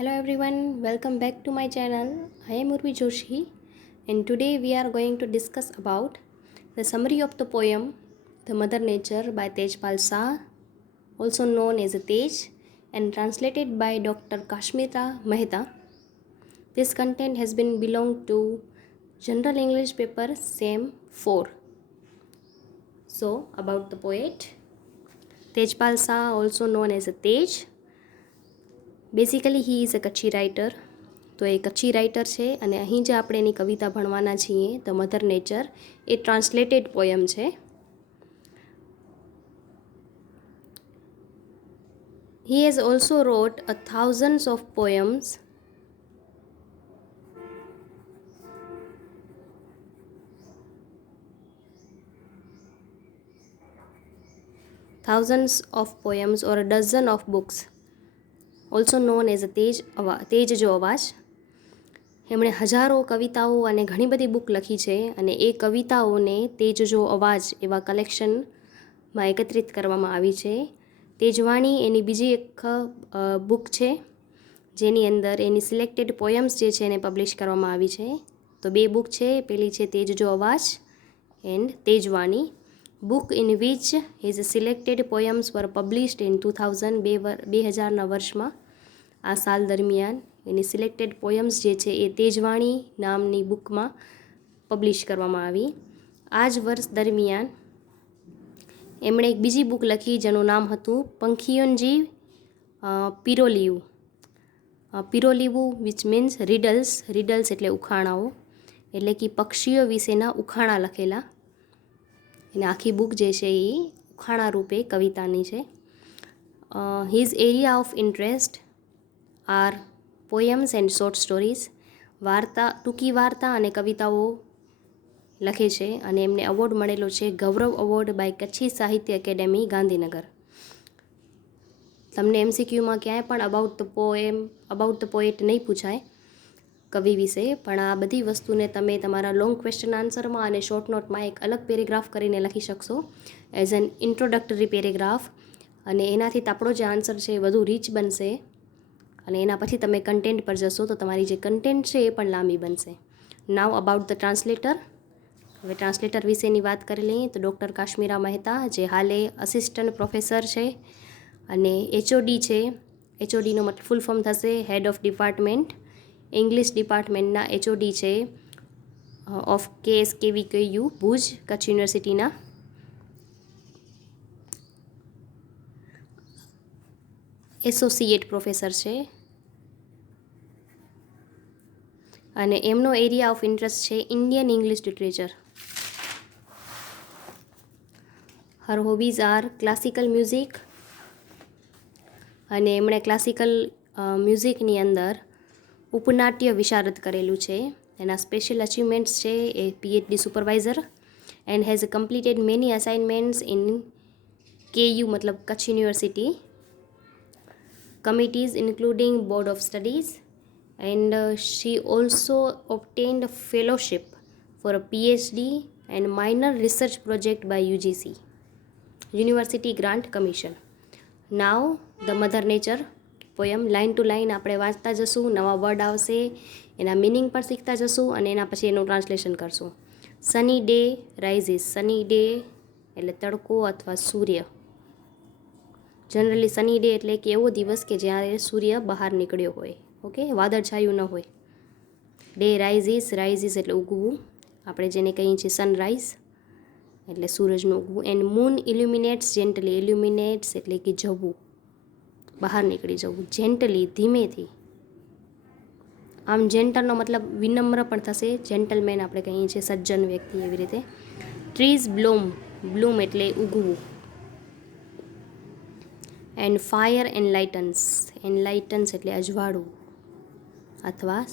Hello everyone, welcome back to my channel. I am Urvi Joshi and today we are going to discuss about the summary of the poem The Mother Nature by Tejpal Shah, also known as Tej, and translated by Dr. Kashmira Mehta. This content has been belonged to General English paper SAM 4. So about the poet Tejpal Shah, also known as Tej. Basically he is a Kutchi writer. તો એ Kutchi writer છે અને અહીં જે આપણે એની કવિતા ભણવાના છીએ the mother nature એ ટ્રાન્સલેટેડ પોયમ છે. He has also wrote a thousands of poems or a dozen of books, also known as a Tej Jo Awaz. એમણે હજારો કવિતાઓ અને ઘણી બધી બુક લખી છે અને એ કવિતાઓને તેજ જો અવાજ એવા કલેક્શનમાં એકત્રિત કરવામાં આવી છે. તેજવાણી એની બીજી એક બુક છે જેની અંદર એની સિલેક્ટેડ પોયમ્સ જે છે એને પબ્લિશ કરવામાં આવી છે. તો બે બુક છે, પેલી છે Tej Jo Awaz and Tejvani. Book in which his selected poems were published in 2000ના વર્ષમાં, આ સાલ દરમિયાન એની સિલેક્ટેડ પોયમ્સ જે છે એ તેજવાણી નામની બુકમાં પબ્લિશ કરવામાં આવી. આ જ વર્ષ દરમિયાન એમણે એક બીજી બુક લખી જેનું નામ હતું પંખીઓનજી પિરોલીવું વિચ મીન્સ રીડલ્સ એટલે ઉખાણાઓ, એટલે કે પક્ષીઓ વિશેના ઉખાણા લખેલા. અને આખી બુક જે છે એ ઉખાણા રૂપે કવિતાની છે. His area of interest are poems and short stories. ટૂંકી વાર્તા અને કવિતાઓ લખે છે અને એમને એવોર્ડ મળેલો છે ગૌરવ એવોર્ડ બાય કચ્છી સાહિત્ય એકેડેમી ગાંધીનગર. તમને MCQમાં ક્યાંય પણ અબાઉટ ધ પોએટ નહીં પૂછાય કવિ વિશે, પણ આ બધી વસ્તુને તમે તમારા લોંગ ક્વેશ્ચન આન્સરમાં અને શોર્ટ નોટમાં એક અલગ પેરેગ્રાફ કરીને લખી શકશો એઝ એન ઇન્ટ્રોડક્ટરી પેરેગ્રાફ, અને એનાથી આપણો જે આન્સર છે એ વધુ રીચ બનશે અને એના પછી તમે કન્ટેન્ટ પર જશો તો તમારી જે કન્ટેન્ટ છે એ પણ લાંબી બનશે. નાવ અબાઉટ ધ ટ્રાન્સલેટર. હવે ટ્રાન્સલેટર વિશેની વાત કરી લઈએ તો ડૉક્ટર કાશ્મીરા મહેતા, જે હાલે અસિસ્ટન્ટ પ્રોફેસર છે અને HOD છે. HODનો મતલબ ફૂલ ફોર્મ થશે હેડ ઓફ ડિપાર્ટમેન્ટ. ઇંગ્લિશ ડિપાર્ટમેન્ટના HOD છે ઓફ KSKVKU ભુજ, કચ્છ યુનિવર્સિટીના. એસોસિએટ પ્રોફેસર છે અને એમનો એરિયા ઓફ ઇન્ટરેસ્ટ છે Indian English literature. Her hobbies are classical music, અને એમણે ક્લાસિકલ મ્યુઝિકની અંદર ઉપનાટ્ય વિશારદ કરેલું છે. એના સ્પેશિયલ અચીવમેન્ટ્સ છે એ PhD supervisor and has completed many assignments in KU મતલબ Kutch university committees including Board of Studies, and she also obtained a fellowship for a PhD and minor research project by UGC, University Grant Commission. Now the Mother Nature poem line to line આપણે વાંચતા જશું, નવા word આવશે, એના meaning પણ શીખતા જશું અને એના પછી એનું ટ્રાન્સલેશન કરશું. Sunny day rises. Sunny day એટલે તડકો અથવા સૂર્ય. જનરલી સની ડે એટલે કે એવો દિવસ કે જ્યારે સૂર્ય બહાર નીકળ્યો હોય, ઓકે, વાદળછાયું ન હોય. ડે રાઇઝિસ એટલે ઉગવું, આપણે જેને કહીએ છીએ સનરાઈઝ એટલે સૂરજનું ઉગવું. And moon illuminates gently. Illuminates એટલે કે જવું, બહાર નીકળી જવું જેન્ટલી, ધીમેથી. આમ જેન્ટલનો મતલબ વિનમ્ર પણ થશે, જેન્ટલમેન આપણે કહીએ છીએ સજ્જન વ્યક્તિ, એવી રીતે. ટ્રીઝ બ્લૂમ એટલે ઉગવું. એન્ડ ફાયર એનલાઇટન્સ એટલે અજવાળું અથવા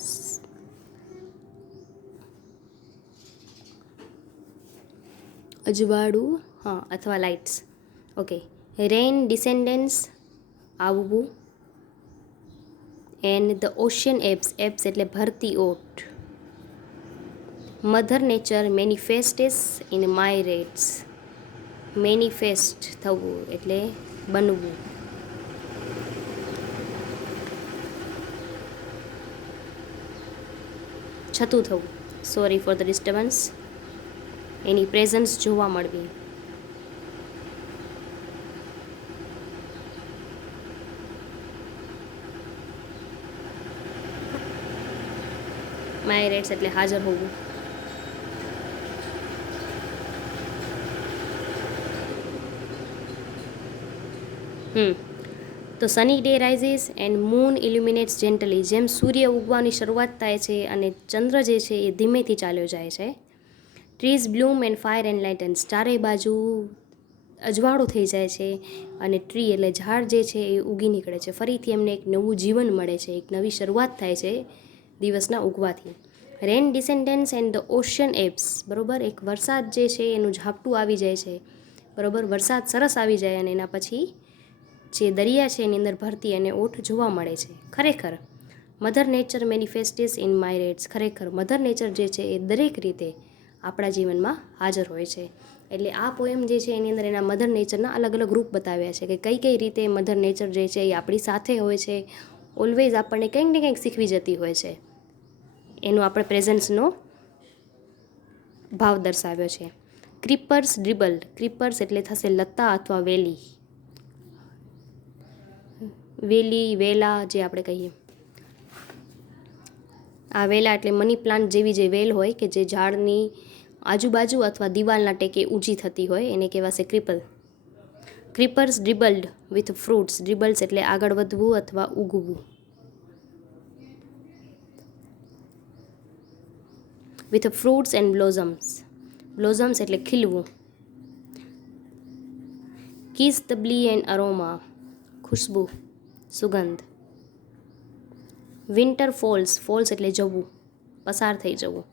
અથવા લાઇટ્સ, ઓકે. રેઇન ડિસેન્ડન્સ આવવું. એન્ડ ધ ઓશિયન એબ્સ એટલે ભરતી ઓટ. Mother nature manifests in myriads. Manifest થવું એટલે બનવું. છતું થવું, સોરી ફોર ધ ડિસ્ટર્બન્સ, એની પ્રેઝન્સ જોવા મળવી. માયરેટ્સ એટલે હાજર હોવું. તો sunny day rises and moon illuminates gently. જેમ સૂર્ય ઉગવાની શરૂઆત થાય છે અને ચંદ્ર જે છે એ ધીમેથી ચાલ્યો જાય છે. Trees bloom and fire and lightens. ચારે બાજુ અજવાળું થઈ જાય છે અને ટ્રી એટલે ઝાડ જે છે એ ઉગી નીકળે છે. ફરીથી એમને એક નવું જીવન મળે છે, એક નવી શરૂઆત થાય છે દિવસના ઉગવાથી. રેન ડિસેન્ડન્સ એન્ડ ધ ઓશન એબ્સ. બરાબર, એક વરસાદ જે છે એનું ઝાપટું આવી જાય છે. બરાબર, વરસાદ સરસ આવી જાય અને એના પછી જે દરિયા છે એની અંદર ભરતી અને ઓઠ જોવા મળે છે. ખરેખર મધર નેચર મેનિફેસ્ટેસ ઇન માયરેટ્સ. ખરેખર મધર નેચર જે છે એ દરેક રીતે આપણા જીવનમાં હાજર હોય છે. એટલે આ પોએમ જે છે એની અંદર એના મધર નેચરના અલગ અલગ રૂપ બતાવ્યા છે કે કઈ કઈ રીતે મધર નેચર જે છે એ આપણી સાથે હોય છે, ઓલવેઝ આપણને કંઈક ને કંઈક શીખવી જતી હોય છે. એનો આપણે પ્રેઝન્સનો ભાવ દર્શાવ્યો છે. ક્રીપર્સ ડ્રિબલ્ડ. ક્રીપર્સ એટલે થશે લતા અથવા વેલી. વેલી, વેલા જે આપણે કહીએ. આ વેલા એટલે મની પ્લાન્ટ જેવી જે વેલ હોય કે જે ઝાડની આજુબાજુ અથવા દિવાલના ટેકે ઊંચી થતી હોય એને કહેવાશે ક્રીપર. ક્રીપર્સ ડ્રિબલ્ડ વિથ ફ્રૂટ્સ. ડ્રિબલ્સ એટલે આગળ વધવું અથવા ઉગવું. With fruits and blossoms. Blossoms એટલે ખીલવું. Kiss the bee and aroma. ખુશ્બુ, સુગંધ. Winter falls. ફોલ્સ એટલે જવું, પસાર થઈ જવું.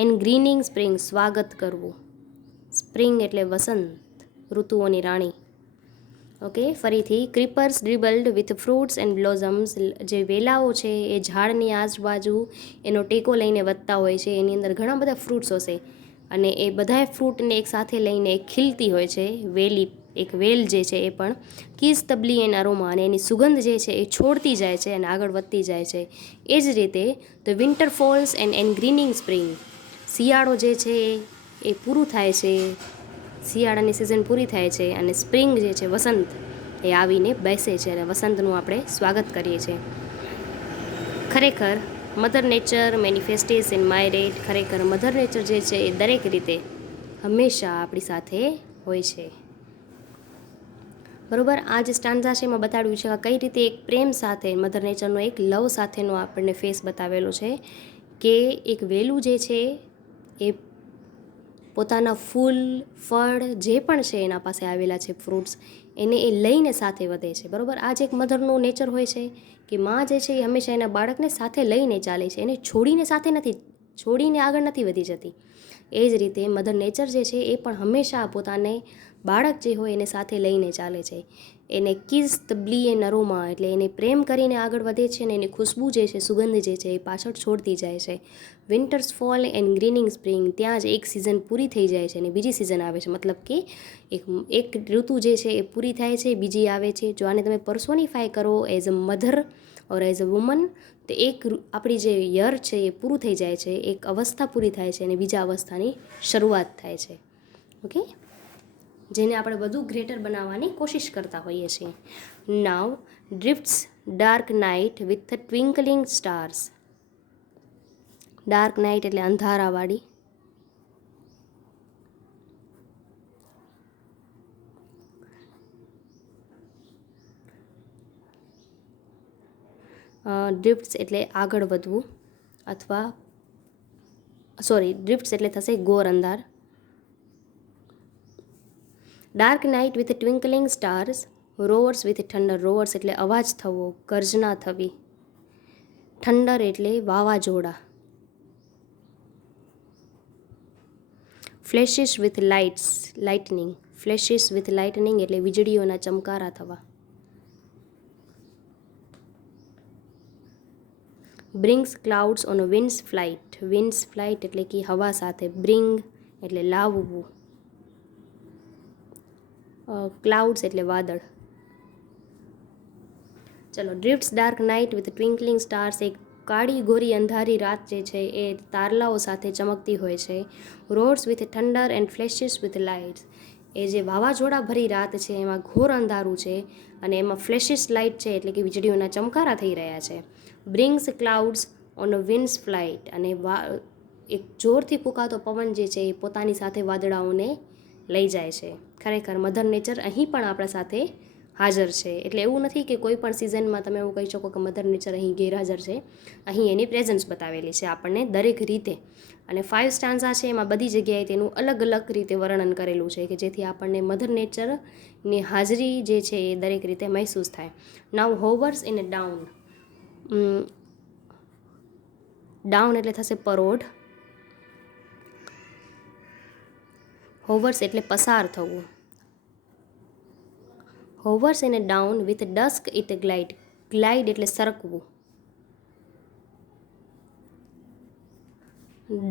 And greening spring. સ્વાગત કરવું. સ્પ્રિંગ એટલે વસંત, ઋતુઓની રાણી. ઓકે, ફરીથી. Creepers dribbled with fruits and blossoms. જે વેલાઓ છે એ ઝાડની આજુબાજુ એનો ટેકો લઈને વધતા હોય છે. એની અંદર ઘણા બધા ફ્રૂટ્સ હશે અને એ બધાય ફ્રૂટને એક સાથે લઈને ખીલતી હોય છે. વેલી, એક વેલ જે છે એ પણ. Kiss the bee and aroma. અને એની સુગંધ જે છે એ છોડતી જાય છે અને આગળ વધતી જાય છે. એ જ રીતે the winter falls and greening spring. શિયાળો જે છે એ પૂરું થાય છે, શિયાળાની સિઝન પૂરી થાય છે અને સ્પ્રિંગ જે છે વસંત એ આવીને બેસે છે અને વસંતનું આપણે સ્વાગત કરીએ છીએ. ખરેખર મધર નેચર મેનિફેસ્ટેસ ઇન માયરેટ. ખરેખર મધર નેચર જે છે એ દરેક રીતે હંમેશા આપણી સાથે હોય છે. બરાબર, આ જે સ્ટાન્ઝા છે એમાં બતાડ્યું છે કઈ રીતે એક પ્રેમ સાથે મધર નેચરનો એક લવ સાથેનો આપણને ફેસ બતાવેલો છે કે એક વેલું જે છે એ પોતાના ફૂલ, ફળ જે પણ છે એના પાસે આવેલા છે ફ્રૂટ્સ એને એ લઈને સાથે વધે છે. બરાબર, આ જ એક મધરનું નેચર હોય છે કે માં જે છે એ હંમેશા એના બાળકને સાથે લઈને ચાલે છે, એને છોડીને સાથે નથી, છોડીને આગળ નથી વધી જતી. એ જ રીતે મધર નેચર જે છે એ પણ હંમેશા પોતાને બાળક જે હોય એને સાથે લઈને ચાલે છે. એને kiss the bee and aroma એટલે એને પ્રેમ કરીને આગળ વધે છે અને એની ખુશ્બુ જે છે, સુગંધ જે છે એ પાછળ છોડતી જાય છે. Winters fall and greening spring. ત્યાં જ એક સિઝન પૂરી થઈ જાય છે અને બીજી સિઝન આવે છે. મતલબ કે એક ઋતુ જે છે એ પૂરી થાય છે, બીજી આવે છે. જો આને તમે પર્સોનિફાય કરો as a mother or as a woman, તો એક આપણી જે યર છે એ પૂરું થઈ જાય છે, એક અવસ્થા પૂરી થાય છે અને બીજા અવસ્થાની શરૂઆત થાય છે. ઓકે, જેને આપણે વધુ ગ્રેટર બનાવવાની કોશિશ કરતા હોઈએ છીએ. Now drifts dark night with the twinkling stars. Dark night એટલે અંધારાવાળી. ડ્રિફ્ટ્સ એટલે આગળ વધવું અથવા ડ્રિફ્ટ્સ એટલે થશે ગોર અંધાર. Dark night with twinkling stars. Roars with thunder. Roars એટલે અવાજ થવો, ગર્જના થવી. થંડર એટલે વાવાઝોડા. Flashes with lights. Lightning. Flashes with lightning એટલે વીજળીઓના ચમકારા થવા. Brings clouds on winds flight. Winds flight એટલે કે હવા સાથે. બ્રિંગ એટલે લાવવું. ક્લાઉડ્સ એટલે વાદળ. ચલો, ડ્રિફ્ટ્સ dark night with twinkling stars. એક કાળી ગોરી અંધારી રાત જે છે એ તારલાઓ સાથે ચમકતી હોય છે. Roars with thunder and flashes with lights, એ જે વાવાઝોડા ભરી રાત છે એમાં ઘોર અંધારું છે અને એમાં ફ્લેશિસ લાઇટ છે એટલે કે વીજળીઓના ચમકારા થઈ રહ્યા છે. Brings clouds on a winds flight, અને એક જોરથી ફૂંકાતો પવન જે છે એ પોતાની સાથે વાદળાઓને લઈ જાય છે. ખરેખર મધર નેચર અહીં પણ આપણા સાથે હાજર છે. એટલે એવું નથી કે કોઈ પણ સિઝનમાં તમે એવું કહી શકો કે મધર નેચર અહીં ગેરહાજર છે. અહીં એની પ્રેઝન્સ બતાવેલી છે આપણને દરેક રીતે. અને 5 સ્ટાન્ઝા છે એમાં બધી જગ્યાએ તેનું અલગ અલગ રીતે વર્ણન કરેલું છે કે જેથી આપણને મધર નેચરની હાજરી જે છે એ દરેક રીતે મહેસૂસ થાય. Now hovers in dawn, dawn એટલે થશે પરોઢ, હોવર્સ એટલે પસાર થવું. Hovers in dawn with dusk it glide, glide એટલે સરકવું.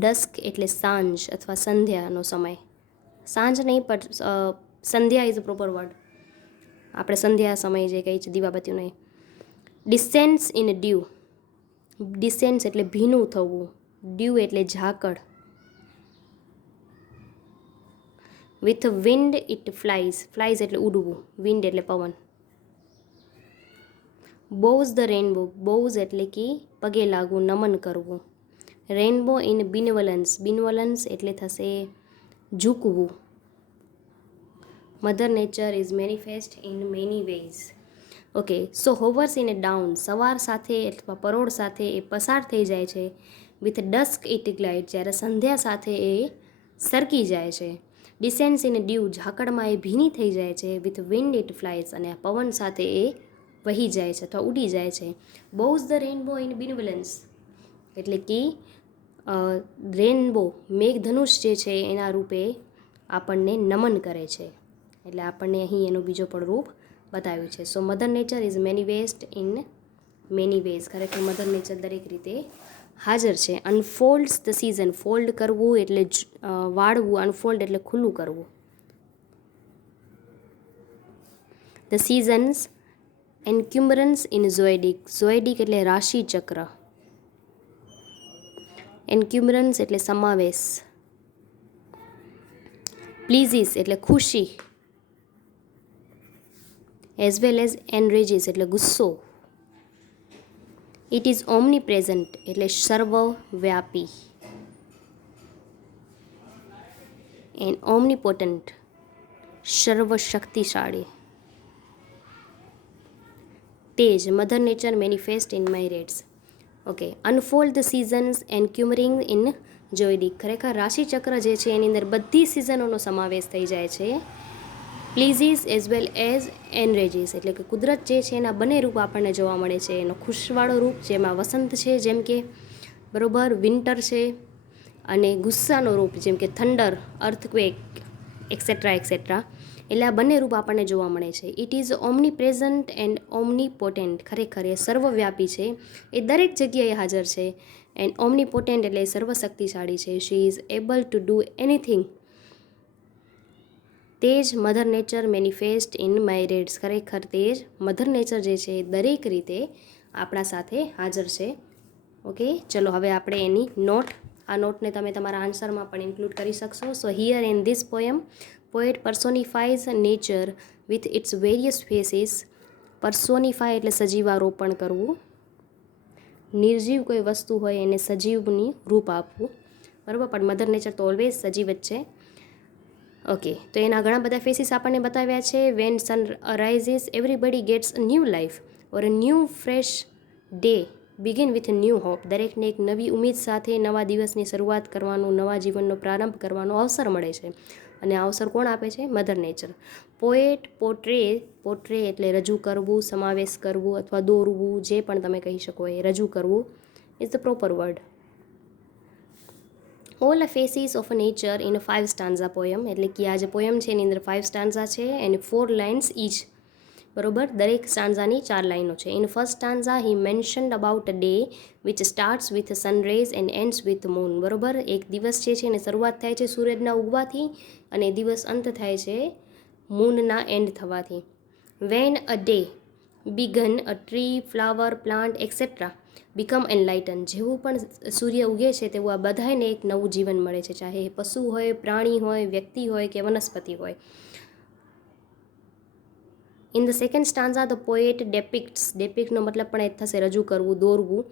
ડસ્ક એટલે સાંજ અથવા સંધ્યાનો સમય. સાંજ નહીં પણ સંધ્યા ઇઝ અ પ્રોપર વર્ડ. આપણે સંધ્યા સમય જે કહી છે દીવાબત્તીઓ નહીં. ડિસેન્ડ્સ ઇન ડ્યુ, ડિસેન્ડ્સ એટલે ભીનું થવું, ડ્યુ એટલે ઝાકળ. With wind it flies, flies એટલે ઉડવું, વિન્ડ એટલે પવન. બોઝ ધ રેનબો, બોઝ એટલે કે પગે લાગવું, નમન કરવું. રેનબો ઇન બિનવલન્સ, બિનવલન્સ એટલે થશે ઝૂકવું. Mother nature is manifest in many ways. Okay, so hovers in dawn, સવાર સાથે અથવા પરોઢ સાથે એ પસાર થઈ જાય છે. વિથ ડસ્ક ઇટ ગ્લાઇડ, જ્યારે સંધ્યા સાથે એ સરકી જાય છે. ડિસેન્ડ્સ ઇન ડ્યુ, ઝાકળમાં એ ભીની થઈ જાય છે. વિથ વિન્ડ ઇટ ફ્લાઇઝ, અને પવન સાથે એ વહી જાય છે અથવા ઉડી જાય છે. બોઝ ધ રેનબો ઇન બિનવલન્સ એટલે કે રેનબો મેઘધનુષ જે છે એના રૂપે આપણને નમન કરે છે. એટલે આપણને અહીં એનું બીજો પણ રૂપ બતાવ્યું છે. So mother nature is manifest in many ways, ખરેખર મધર નેચર દરેક રીતે હાજર છે. અનફોલ્ડ્સ ધ સિઝન, ફોલ્ડ કરવું એટલે વાળવું, અનફોલ્ડ એટલે ખુલ્લું કરવું. ધ સિઝન્સ એન્ક્યુમરન્સ ઇન ઝોએડિક, ઝોએડિક એટલે રાશિ ચક્ર. એન્ક્યુમરન્સ એટલે સમાવેશ. પ્લીઝિસ એટલે ખુશી. એઝ વેલ એઝ એનરેજીસ એટલે ગુસ્સો. ઇટ ઇઝ ઓમની પ્રેઝન્ટ એટલે સર્વવ્યાપી. એન્ડ ઓમનીપોટન્ટ સર્વશક્તિશાળી. Tej, mother nature manifest in my raids. Okay, unfold the seasons encumbering in zodiac, ખરેખર રાશિચક્ર જે છે એની અંદર બધી સિઝનોનો સમાવેશ થઈ જાય છે. પ્લીઝીસ એઝ વેલ એઝ એનરેજીસ એટલે કે કુદરત જે છે એના બંને રૂપ આપણને જોવા મળે છે. એનો ખુશવાળો રૂપ જેમાં વસંત છે જેમ કે બરોબર, વિન્ટર છે, અને ગુસ્સાનો રૂપ જેમ કે થંડર, અર્થક્વેક એક્સેટ્રા એક્સેટ્રા. એટલે આ બંને રૂપ આપણને જોવા મળે છે. It is omnipresent and omnipotent, ખરેખર એ સર્વવ્યાપી છે, એ દરેક જગ્યાએ હાજર છે. એન્ડ ઓમની પોટેન્ટ એટલે સર્વશક્તિશાળી છે. She is able to do anything. તેજ mother nature manifest in my reds, ખરેખર તેજ મધર નેચર જે છે દરેક રીતે આપણા સાથે હાજર છે. ઓકે, ચલો હવે આપણે એની નોટ, આ નોટને તમે તમારા આન્સરમાં પણ ઇન્ક્લુડ કરી શકશો. So here in this poem poet personifies nature with its various faces. Personify એટલે સજીવારોપણ કરવું, નિર્જીવ કોઈ વસ્તુ હોય એને સજીવની રૂપ આપવું, બરાબર, પણ મધર નેચર તો ઓલવેઝ સજીવ જ છે. ઓકે, તો એના ઘણા બધા ફેસીસ આપણને બતાવ્યા છે. When sun arises everybody gets a new life or a new fresh day begin with new hope. દરેકને એક નવી ઉમેદ સાથે નવા દિવસની શરૂઆત કરવાનું, નવા જીવનનો પ્રારંભ કરવાનો અવસર મળે છે. અને આ અવસર કોણ આપે છે? Mother nature. પોએટ પોટ્રે એટલે રજૂ કરવું, સમાવેશ કરવું અથવા દોરવું, જે પણ તમે કહી શકો એ રજૂ કરવું is the proper word. All faces of nature in 5 stanza poem, એટલે કે આ જે પોયમ છે એની અંદર 5 સ્ટાન્ઝા છે એન્ડ 4 લાઇન્સ ઈચ, બરોબર, દરેક સ્ટાન્ઝાની 4 લાઈનો છે. In first stanza he mentioned about a day which starts with sunrise and ends with moon, બરોબર, એક દિવસ જે છે એને શરૂઆત થાય છે સૂરજના ઉગવાથી અને દિવસ અંત થાય છે મૂનના એન્ડ થવાથી. Van a day began a tree, flower, plant et cetera become enlighten. જેવું પણ સૂર્ય ઉગે છે તેવું આ બધાને એક નવું જીવન મળે છે, ચાહે એ પશુ હોય, પ્રાણી હોય, વ્યક્તિ હોય કે વનસ્પતિ હોય. In the second stanza the poet ડેપિક્ટનો મતલબ પણ એ થશે રજૂ કરવું, દોરવું,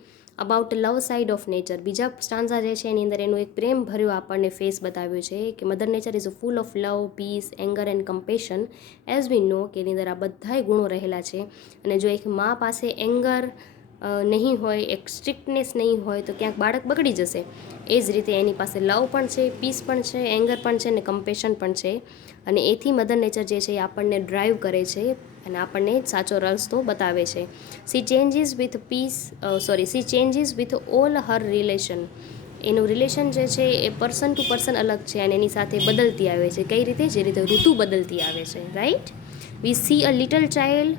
about love side of nature. બીજા સ્ટાન્ઝા જે છે એની અંદર એનું એક પ્રેમ ભર્યું આપણને ફેસ બતાવ્યું છે કે mother nature is full of love, peace, anger and compassion. As we know કે એની અંદર આ બધાય ગુણો રહેલા છે. અને જો એક મા પાસે એંગર નહીં હોય, એક સ્ટ્રિક્ટનેસ નહીં હોય તો ક્યાંક બાળક બગડી જશે. એ જ રીતે એની પાસે લવ પણ છે, પીસ પણ છે, એંગર પણ છે અને કમ્પેશન પણ છે. અને એથી મધર નેચર જે છે એ આપણને ડ્રાઈવ કરે છે અને આપણને સાચો રસ્તો બતાવે છે. C changes with all her relation. એનું રિલેશન જે છે એ પર્સન ટુ પર્સન અલગ છે અને એની સાથે બદલતી આવે છે. કઈ રીતે? જે રીતે ઋતુ બદલતી આવે છે, right. We see a little child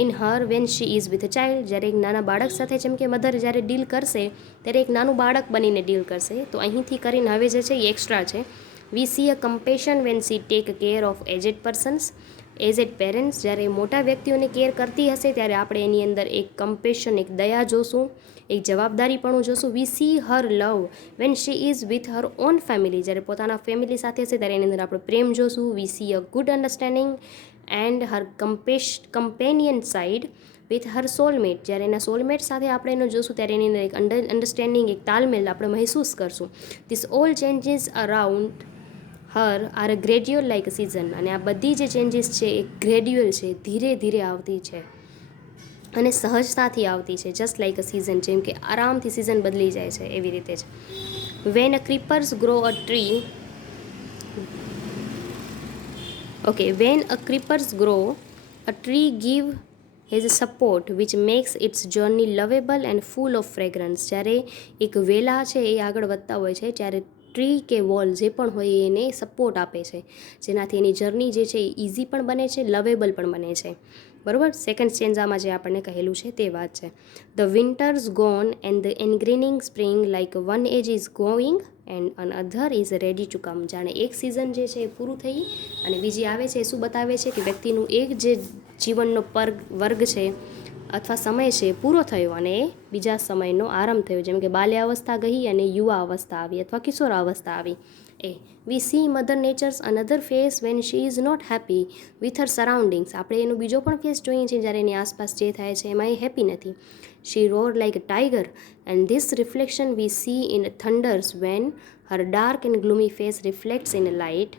in her when she is with a child. જ્યારે એક નાના બાળક સાથે જેમ કે મધર જ્યારે ડીલ કરશે ત્યારે એક નાનું બાળક બનીને ડીલ કરશે. તો અહીંથી કરીને હવે જે છે એ એક્સ્ટ્રા છે. We see a compassion when she take care of aged persons. As parents જ્યારે મોટા વ્યક્તિઓને કેર કરતી હશે ત્યારે આપણે એની અંદર એક કમ્પેશન, એક દયા જોશું, એક જવાબદારીપણું જોશું. We see her love when she is with her own family. જ્યારે પોતાના ફેમિલી સાથે હશે ત્યારે એની અંદર આપણે પ્રેમ જોશું. We see a good understanding and her companion side with her soulmate. જ્યારે એના સોલમેટ સાથે આપણે એનો જોશું ત્યારે એની અંદર એક અન્ડરસ્ટેન્ડિંગ, એક તાલમેલ આપણે મહેસૂસ કરશું. This all changes around her are gradual like season. અને આ બધી જે ચેન્જીસ છે એ ગ્રેડ્યુઅલ છે, ધીરે ધીરે આવતી છે અને સહજતાથી આવતી છે. જસ્ટ લાઇક અ સિઝન, જેમ કે આરામથી સિઝન બદલી જાય છે એવી રીતે જ. Van a ક્રીપર્સ grow a tree when a creepers grow, a tree give has a support which makes its journey lovable and full of fragrance. જ્યારે એક વેલા છે એ આગળ વધતા હોય છે ત્યારે ટ્રી કે વોલ જે પણ હોય એને સપોર્ટ આપે છે, જેનાથી એની જર્ની જે છે એ ઇઝી પણ બને છે, લવેબલ પણ બને છે. બરાબર. સેકન્ડ સ્ટેન્ઝામાં જે આપણને કહેલું છે તે વાત છે. The winters gone and the greening spring like one age is going and another is ready to come. જાણે એક સિઝન જે છે એ પૂરું થઈ અને બીજી આવે છે. એ શું બતાવે છે કે વ્યક્તિનું એક જે જીવનનો વર્ગ છે અથવા સમય છે પૂરો થયો અને એ બીજા સમયનો આરંભ થયો. જેમ કે બાલ્યાવસ્થા ગઈ અને યુવા અવસ્થા આવી અથવા કિશોરાવસ્થા આવી. We see mother nature's another face when she is not happy with her surroundings. આપણે એનો બીજો પણ ફેસ જોઈએ છીએ જ્યારે એની આસપાસ જે થાય છે એમાં એ હેપી નથી. She roar like a tiger and this reflection we see in thunders when her dark and gloomy face reflects in light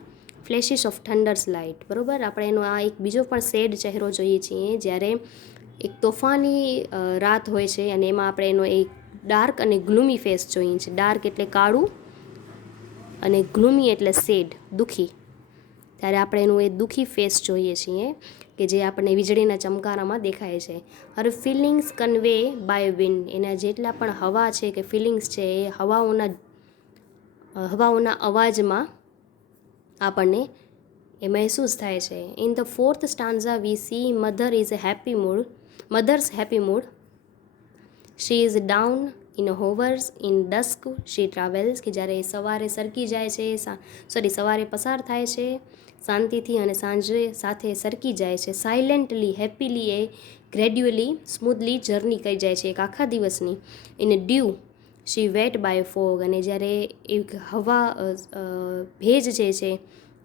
flashes of thunders light. બરાબર. આપણે એનો આ એક બીજો પણ સેડ ચહેરો જોઈએ છીએ જ્યારે એક તોફાની રાત હોય છે અને એમાં આપણે એનો એક ડાર્ક અને ગ્લુમી ફેસ જોઈએ છીએ. ડાર્ક એટલે કાળું અને ગ્લુમી એટલે સેડ, દુઃખી. ત્યારે આપણે એનું એ દુઃખી ફેસ જોઈએ છીએ કે જે આપણને વીજળીના ચમકારામાં દેખાય છે. હર ફિલિંગ્સ કન્વે બાય વિન્ડ. એના જેટલા પણ હવા છે કે ફિલિંગ્સ છે એ હવાઓના અવાજમાં આપણને એ મહેસૂસ થાય છે. In the fourth stanza we see mother's happy mood. She is dawn in hovers in dusk she travels. કે જ્યારે સવારે સરકી જાય છે, સવારે પસાર થાય છે શાંતિથી અને સાંજે સાથે સરકી જાય છે. સાયલેન્ટલી હેપીલી એ ગ્રેડ્યુઅલી સ્મૂથલી જર્ની કરી જાય છે એક આખા દિવસની. In dew she wet by fog. અને જ્યારે એક હવા ભેજ જે છે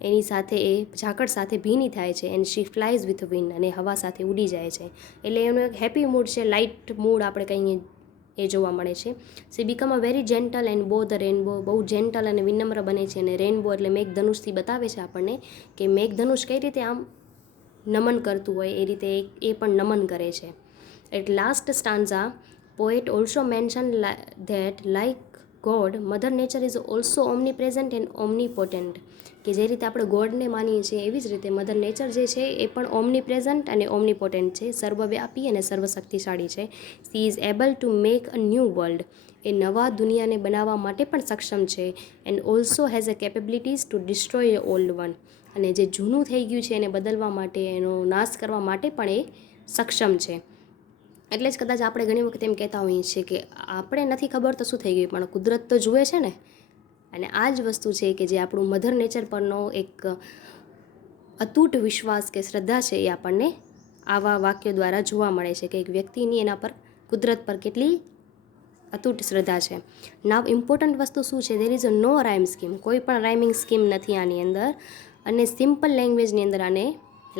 એની સાથે એ ઝાકળ સાથે ભીની થાય છે. And she flies with wind. અને હવા સાથે ઉડી જાય છે. એટલે એનો એક હેપી મૂડ છે, લાઇટ મૂડ આપણે કહીએ એ જોવા મળે છે. She become a very gentle and bow the rainbow. બહુ જેન્ટલ અને વિનમ્ર બને છે. અને રેનબો એટલે મેઘધનુષથી બતાવે છે આપણને કે મેઘધનુષ કઈ રીતે આમ નમન કરતું હોય એ રીતે એ પણ નમન કરે છે. At last stanza poet also mention that like God mother nature is also omnipresent and omnipotent. કે જે રીતે આપણે ગોડને માનીએ છીએ એવી જ રીતે મધર નેચર જે છે એ પણ ઓમની પ્રેઝન્ટ અને ઓમની પોટેન્ટ છે, સર્વવ્યાપી અને સર્વશક્તિશાળી છે. She is able to make a new world. એ નવા દુનિયાને બનાવવા માટે પણ સક્ષમ છે. And also has a capabilities to destroy a old one. અને જે જૂનું થઈ ગયું છે એને બદલવા માટે, એનો નાશ કરવા માટે પણ એ સક્ષમ છે. એટલે જ કદાચ આપણે ઘણી વખત એમ કહેતા હોઈએ છીએ કે આપણે નથી ખબર તો શું થઈ ગયું, પણ કુદરત તો જુએ છે ને. અને આ જ વસ્તુ છે કે જે આપણું મધર નેચર પરનો એક અતૂટ વિશ્વાસ કે શ્રદ્ધા છે એ આપણને આવા વાક્યો દ્વારા જોવા મળે છે કે એક વ્યક્તિની એના પર કુદરત પર કેટલી અતૂટ શ્રદ્ધા છે. નાવ ઇમ્પોર્ટન્ટ વસ્તુ શું છે, there is a no rhyme scheme, કોઈ પણ રાઇમિંગ સ્કીમ નથી આની અંદર, અને સિમ્પલ લેંગ્વેજની અંદર આને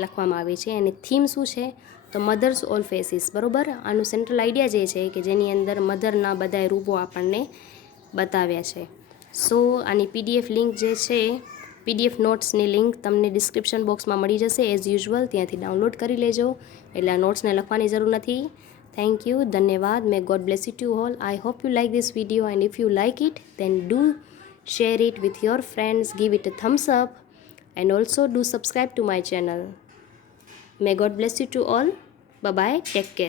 લખવામાં આવે છે. અને થીમ શું છે, તો મધર્સ ઓલ ફેસીસ, બરાબર. આનું સેન્ટ્રલ આઈડિયા જે છે કે જેની અંદર મધરના બધાય રૂપો આપણને બતાવ્યા છે. સો આની પીડીએફ લિંક જે છે, પીડીએફ નોટ્સની લિંક તમને ડિસ્ક્રિપ્શન બોક્સમાં મળી જશે એઝ યુઝ્યુઅલ, ત્યાંથી ડાઉનલોડ કરી લેજો, એટલે આ નોટ્સને લખવાની જરૂર નથી. થેન્ક યુ, ધન્યવાદ. મે God bless you to all. I hope you like this video, and if you like it, then do share it with your friends, give it a thumbs up, and also do subscribe to my channel. May God bless you to all. Bye bye, take care.